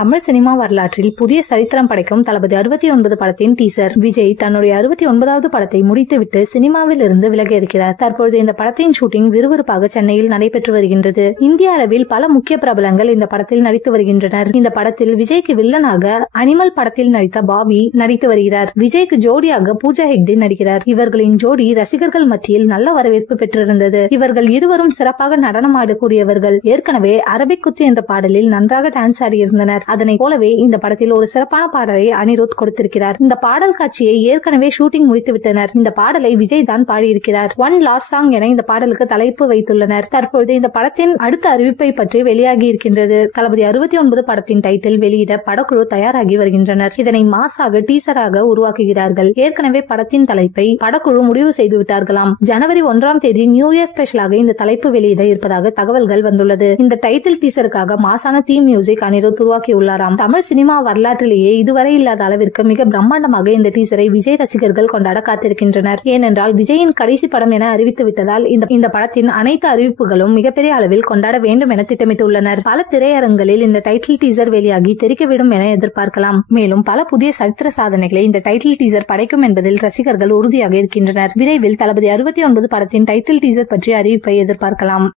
Tamil cinema வரலாற்றில் புதிய சரித்திரம் படைக்கும் தளபதி 69 படத்தின் டீசர். விஜய் தன்னுடைய 69வது படத்தை முடித்துவிட்டு சினிமாவில் இருந்து விலகி இருக்கிறார். தற்பொழுது இந்த படத்தின் ஷூட்டிங் விறுவிறுப்பாக சென்னையில் நடைபெற்று வருகின்றது. இந்திய அளவில் பல முக்கிய பிரபலங்கள் இந்த படத்தில் நடித்து வருகின்றனர். இந்த படத்தில் விஜய்க்கு வில்லனாக அனிமல் படத்தில் நடித்த பாபி நடித்து வருகிறார். விஜய்க்கு ஜோடியாக பூஜா ஹெக்டே நடிக்கிறார். இவர்களின் ஜோடி ரசிகர்கள் மத்தியில் நல்ல வரவேற்பு பெற்றிருந்தது. இவர்கள் இருவரும் சிறப்பாக நடனம் ஆடக்கூடியவர்கள். ஏற்கனவே அரபிக் குத்து என்ற பாடலில் நன்றாக டான்ஸ் ஆடியிருந்தனர். அதனை போலவே இந்த படத்தில் ஒரு சிறப்பான பாடலை அனிருத் கொடுத்திருக்கிறார். இந்த பாடல் காட்சியை ஏற்கனவே ஷூட்டிங் முடித்து விட்டனர். இந்த பாடலை விஜய் தான் பாடியிருக்கிறார். ஒன் லாஸ்ட் சாங் என இந்த பாடலுக்கு தலைப்பு வைத்துள்ளனர். தற்பொழுது இந்த படத்தின் அடுத்த அறிவிப்பை பற்றி வெளியாகி இருக்கின்றது. தளபதி 69 படத்தின் டைட்டில் வெளியிட படக்குழு தயாராகி வருகின்றனர். இதனை மாசாக டீசராக உருவாக்குகிறார்கள். ஏற்கனவே படத்தின் தலைப்பை படக்குழு முடிவு செய்து விட்டார்களாம். ஜனவரி 1ஆம் தேதி நியூ இயர் ஸ்பெஷலாக இந்த தலைப்பு வெளியிட இருப்பதாக தகவல்கள் வந்துள்ளது. இந்த டைட்டில் டீசருக்காக மாசான தீம் மியூசிக் அனிருத் உருவாக்கியுள்ளாராம். தமிழ் சினிமா வரலாற்றிலேயே இதுவரை இல்லாத அளவிற்கு மிக பிரம்மாண்டமாக இந்த டீசரை விஜய் ரசிகர்கள் கொண்டாட காத்திருக்கின்றனர். ஏனென்றால் விஜயின் கடைசி படம் என அறிவித்து விட்டதால் இந்த படத்தின் அனைத்து அறிவிப்புகளும் மிகப்பெரிய அளவில் கொண்டாட வேண்டும் என திட்டமிட்டுள்ளனர். பல திரையரங்களில் இந்த டைட்டில் டீசர் வெளியாகி தெரிக்கவிடும் என எதிர்பார்க்கலாம். மேலும் பல புதிய சரித்திர சாதனைகளை இந்த டைட்டில் டீசர் படைக்கும் என்பதில் ரசிகர்கள் உறுதியாக இருக்கின்றனர். விரைவில் தளபதி 69 படத்தின் டைட்டில் டீசர் பற்றிய அறிவிப்பை எதிர்பார்க்கலாம்.